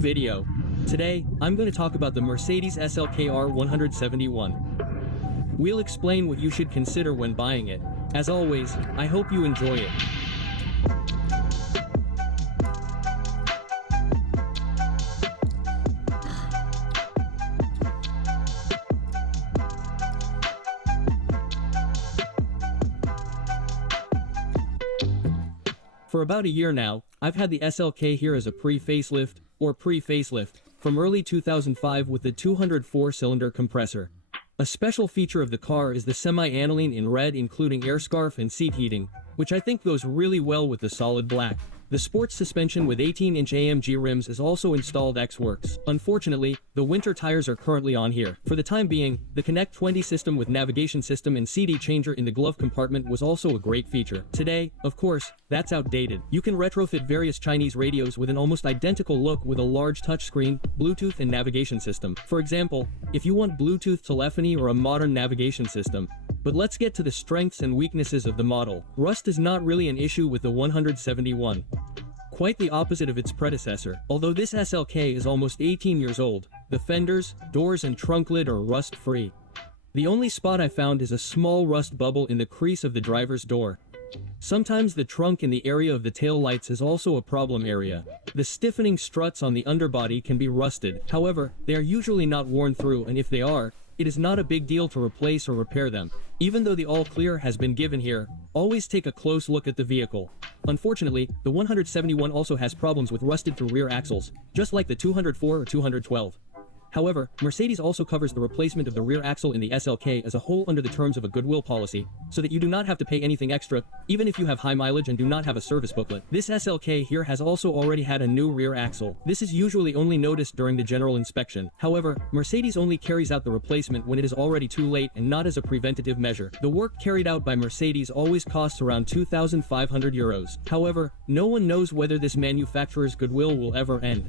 video. Today, I'm going to talk about the Mercedes SLK R171. We'll explain what you should consider when buying it. As always, I hope you enjoy it. For about a year now, I've had the SLK here as a pre-facelift, or pre-facelift, from early 2005 with the 204-cylinder compressor. A special feature of the car is the semi-aniline in red including air scarf and seat heating, which I think goes really well with the solid black. The sports suspension with 18-inch AMG rims is also installed X-Works. Unfortunately, the winter tires are currently on here. For the time being, the Connect 20 system with navigation system and CD changer in the glove compartment was also a great feature. Today, of course, that's outdated. You can retrofit various Chinese radios with an almost identical look with a large touchscreen, Bluetooth and navigation system. For example, if you want Bluetooth telephony or a modern navigation system. But let's get to the strengths and weaknesses of the model. Rust is not really an issue with the 171. Quite the opposite of its predecessor. Although this SLK is almost 18 years old, the fenders, doors and trunk lid are rust-free. The only spot I found is a small rust bubble in the crease of the driver's door. Sometimes the trunk and the area of the tail lights is also a problem area. The stiffening struts on the underbody can be rusted. However, they are usually not worn through, and if they are, it is not a big deal to replace or repair them. Even though the all clear has been given here, always take a close look at the vehicle. Unfortunately, the 171 also has problems with rusted through rear axles, just like the 204 or 212. However, Mercedes also covers the replacement of the rear axle in the SLK as a whole under the terms of a goodwill policy, so that you do not have to pay anything extra, even if you have high mileage and do not have a service booklet. This SLK here has also already had a new rear axle. This is usually only noticed during the general inspection. However, Mercedes only carries out the replacement when it is already too late and not as a preventative measure. The work carried out by Mercedes always costs around 2,500 euros. However, no one knows whether this manufacturer's goodwill will ever end.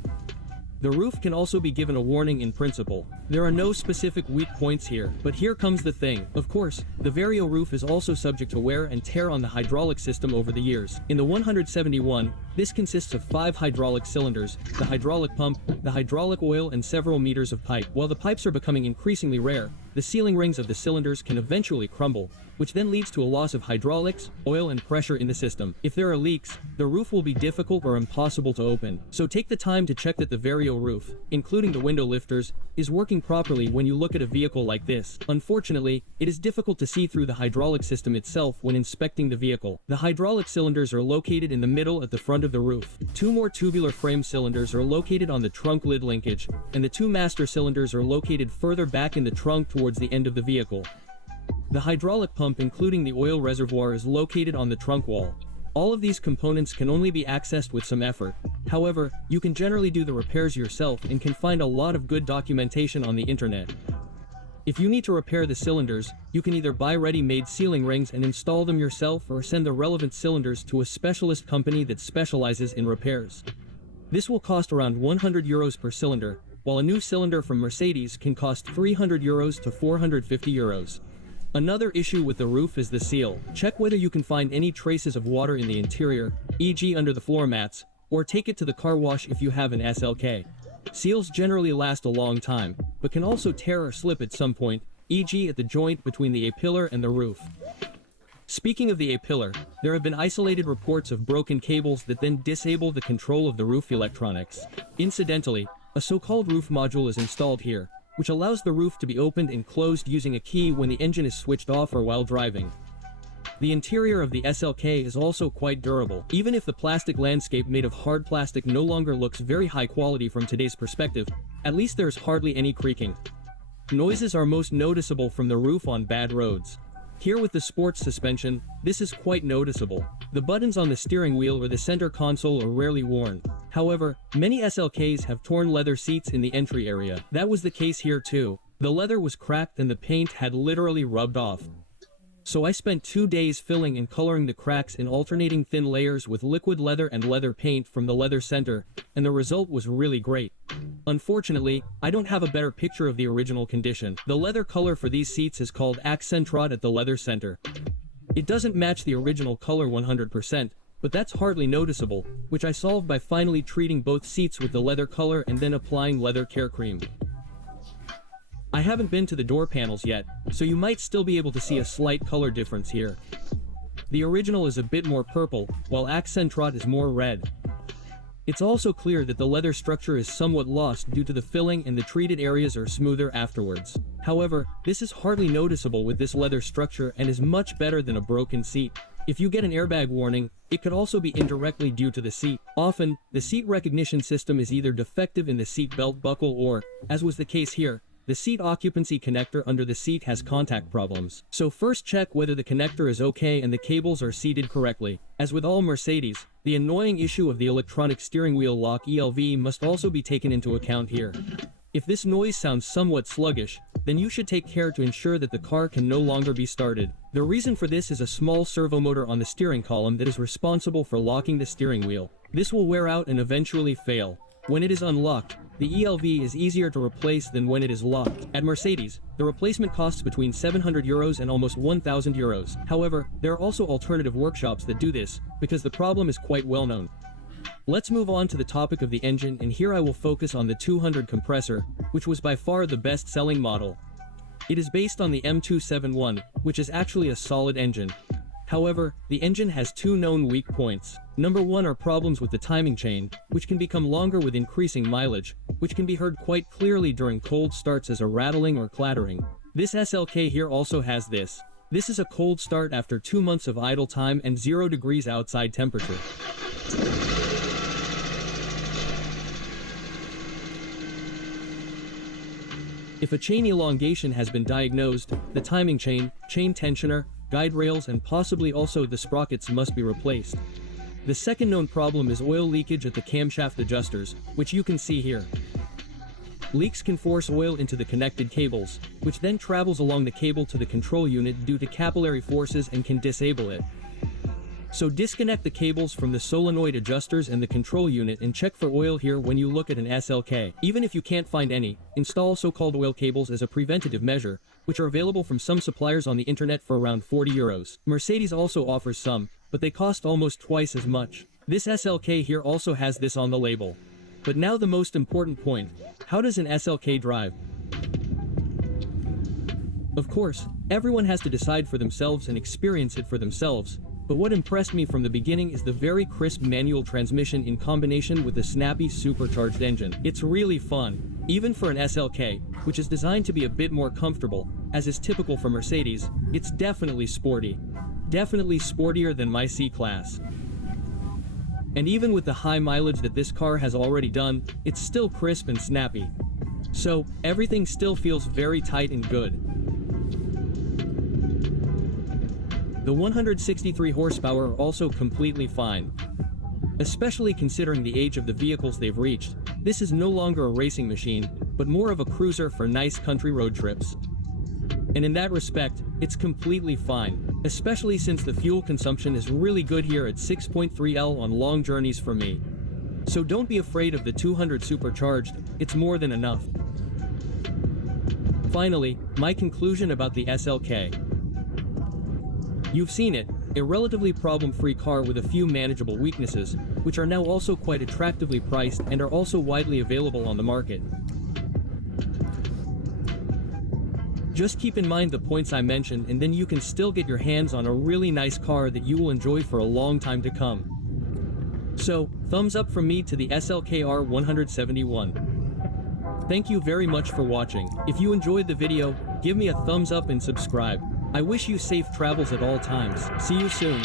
The roof can also be given a warning in principle. There are no specific weak points here, but here comes the thing. Of course, the Vario roof is also subject to wear and tear on the hydraulic system over the years. In the 171, this consists of 5 hydraulic cylinders, the hydraulic pump, the hydraulic oil and several meters of pipe. While the pipes are becoming increasingly rare, the sealing rings of the cylinders can eventually crumble, which then leads to a loss of hydraulics, oil and pressure in the system. If there are leaks, the roof will be difficult or impossible to open. So take the time to check that the Vario roof, including the window lifters, is working properly when you look at a vehicle like this. Unfortunately, it is difficult to see through the hydraulic system itself when inspecting the vehicle. The hydraulic cylinders are located in the middle at the front of the roof. 2 more tubular frame cylinders are located on the trunk lid linkage, and the 2 master cylinders are located further back in the trunk towards the end of the vehicle. The hydraulic pump including the oil reservoir is located on the trunk wall. All of these components can only be accessed with some effort. However, you can generally do the repairs yourself and can find a lot of good documentation on the internet. If you need to repair the cylinders, you can either buy ready-made sealing rings and install them yourself or send the relevant cylinders to a specialist company that specializes in repairs. This will cost around 100 euros per cylinder, while a new cylinder from Mercedes can cost 300 euros to 450 euros. Another issue with the roof is the seal. Check whether you can find any traces of water in the interior, e.g. under the floor mats, or take it to the car wash if you have an SLK. Seals generally last a long time, but can also tear or slip at some point, e.g. at the joint between the A-pillar and the roof. Speaking of the A-pillar, there have been isolated reports of broken cables that then disable the control of the roof electronics. Incidentally, a so-called roof module is installed here, which allows the roof to be opened and closed using a key when the engine is switched off or while driving. The interior of the SLK is also quite durable. Even if the plastic landscape made of hard plastic no longer looks very high quality from today's perspective, at least there's hardly any creaking. Noises are most noticeable from the roof on bad roads. Here with the sports suspension, this is quite noticeable. The buttons on the steering wheel or the center console are rarely worn. However, many SLKs have torn leather seats in the entry area. That was the case here too. The leather was cracked and the paint had literally rubbed off. So I spent 2 days filling and coloring the cracks in alternating thin layers with liquid leather and leather paint from the leather center, and the result was really great. Unfortunately, I don't have a better picture of the original condition. The leather color for these seats is called Accentrat at the leather center. It doesn't match the original color 100%, but that's hardly noticeable, which I solved by finally treating both seats with the leather color and then applying leather care cream. I haven't been to the door panels yet, so you might still be able to see a slight color difference here. The original is a bit more purple, while Accentrot is more red. It's also clear that the leather structure is somewhat lost due to the filling and the treated areas are smoother afterwards. However, this is hardly noticeable with this leather structure and is much better than a broken seat. If you get an airbag warning, it could also be indirectly due to the seat. Often, the seat recognition system is either defective in the seat belt buckle or, as was the case here, the seat occupancy connector under the seat has contact problems. So first check whether the connector is okay and the cables are seated correctly. As with all Mercedes, the annoying issue of the electronic steering wheel lock ELV must also be taken into account here. If this noise sounds somewhat sluggish, then you should take care to ensure that the car can no longer be started. The reason for this is a small servo motor on the steering column that is responsible for locking the steering wheel. This will wear out and eventually fail. When it is unlocked, the ELV is easier to replace than when it is locked. At Mercedes, the replacement costs between €700 and almost €1,000. However, there are also alternative workshops that do this, because the problem is quite well known. Let's move on to the topic of the engine, and here I will focus on the 200 compressor, which was by far the best-selling model. It is based on the M271, which is actually a solid engine. However, the engine has two known weak points. Number one are problems with the timing chain, which can become longer with increasing mileage, which can be heard quite clearly during cold starts as a rattling or clattering. This SLK here also has this. This is a cold start after 2 months of idle time and 0 degrees outside temperature. If a chain elongation has been diagnosed, the timing chain, chain tensioner, guide rails and possibly also the sprockets must be replaced. The second known problem is oil leakage at the camshaft adjusters, which you can see here. Leaks can force oil into the connected cables, which then travels along the cable to the control unit due to capillary forces and can disable it. So disconnect the cables from the solenoid adjusters and the control unit and check for oil here when you look at an SLK. Even if you can't find any, install so-called oil cables as a preventative measure, which are available from some suppliers on the internet for around €40. Mercedes also offers some, but they cost almost twice as much. This SLK here also has this on the label. But now the most important point, how does an SLK drive? Of course, everyone has to decide for themselves and experience it for themselves. But what impressed me from the beginning is the very crisp manual transmission in combination with the snappy supercharged engine. It's really fun. Even for an SLK, which is designed to be a bit more comfortable, as is typical for Mercedes, it's definitely sporty. Definitely sportier than my C-Class. And even with the high mileage that this car has already done, it's still crisp and snappy. So, everything still feels very tight and good. The 163 horsepower are also completely fine. Especially considering the age of the vehicles they've reached, this is no longer a racing machine, but more of a cruiser for nice country road trips. And in that respect, it's completely fine, especially since the fuel consumption is really good here at 6.3 L on long journeys for me. So don't be afraid of the 200 supercharged, it's more than enough. Finally, my conclusion about the SLK. You've seen it, a relatively problem-free car with a few manageable weaknesses, which are now also quite attractively priced and are also widely available on the market. Just keep in mind the points I mentioned and then you can still get your hands on a really nice car that you will enjoy for a long time to come. So, thumbs up from me to the SLK R171. Thank you very much for watching. If you enjoyed the video, give me a thumbs up and subscribe. I wish you safe travels at all times. See you soon.